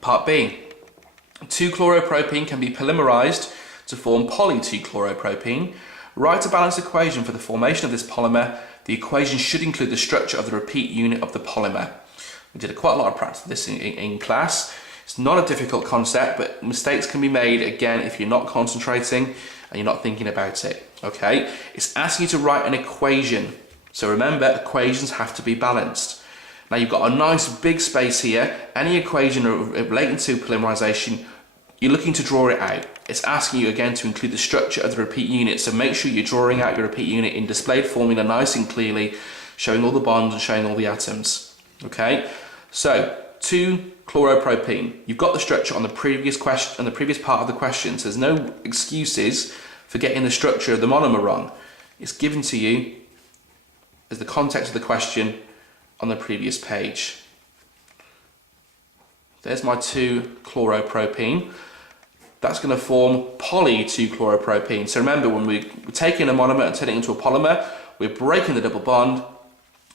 Part B. 2-chloropropene can be polymerized to form poly-2-chloropropene. Write a balanced equation for the formation of this polymer. The equation should include the structure of the repeat unit of the polymer. We did quite a lot of practice of this in class. It's not a difficult concept, but mistakes can be made again if you're not concentrating and you're not thinking about it. Okay, it's asking you to write an equation. So remember, equations have to be balanced. Now you've got a nice big space here. Any equation relating to polymerization, you're looking to draw it out. It's asking you again to include the structure of the repeat unit. So make sure you're drawing out your repeat unit in displayed formula nice and clearly, showing all the bonds and showing all the atoms. Okay, so 2-chloropropene. You've got the structure on the previous question, on the previous part of the question. So there's no excuses for getting the structure of the monomer wrong. It's given to you as the context of the question on the previous page. There's my 2-chloropropene. That's going to form poly-2-chloropropene. So remember, when we're taking a monomer and turning it into a polymer, we're breaking the double bond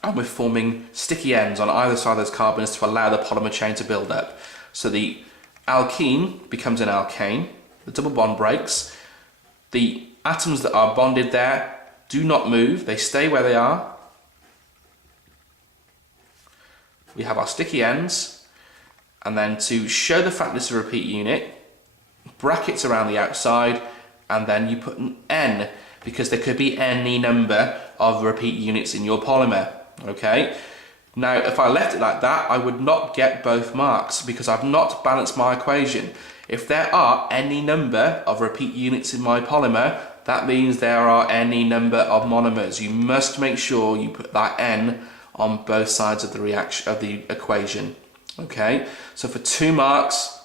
and we're forming sticky ends on either side of those carbons to allow the polymer chain to build up. So the alkene becomes an alkane, the double bond breaks, the atoms that are bonded there do not move, they stay where they are. We have our sticky ends, and then to show the fact this is a repeat unit, brackets around the outside, and then you put an N, because there could be any number of repeat units in your polymer. Okay, now if I left it like that, I would not get both marks because I've not balanced my equation. If there are any number of repeat units in my polymer, that means there are any number of monomers. You must make sure you put that N on both sides of the reaction of the equation. Okay, so for 2 marks,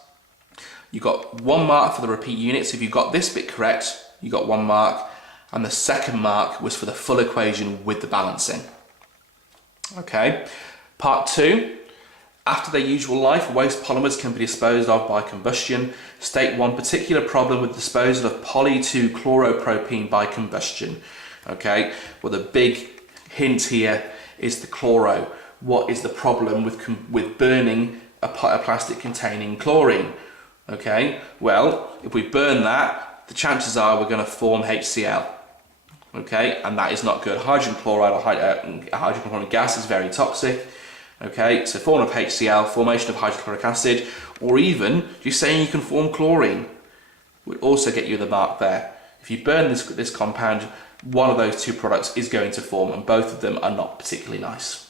you got 1 mark for the repeat units. If you got this bit correct, you got 1 mark, and the second mark was for the full equation with the balancing. Okay, part 2. After their usual life, waste polymers can be disposed of by combustion. State one particular problem with disposal of poly-2-chloropropene by combustion. Okay, well, the big hint here is the chloro. What is the problem with burning a plastic containing chlorine? Okay, well, if we burn that, the chances are we're going to form HCl. Okay, and that is not good. Hydrogen chloride or hydrogen chloride gas is very toxic. Okay, so form of HCl, formation of hydrochloric acid, or even just saying you can form chlorine would also get you the mark there. If you burn this compound, one of those 2 products is going to form, and both of them are not particularly nice.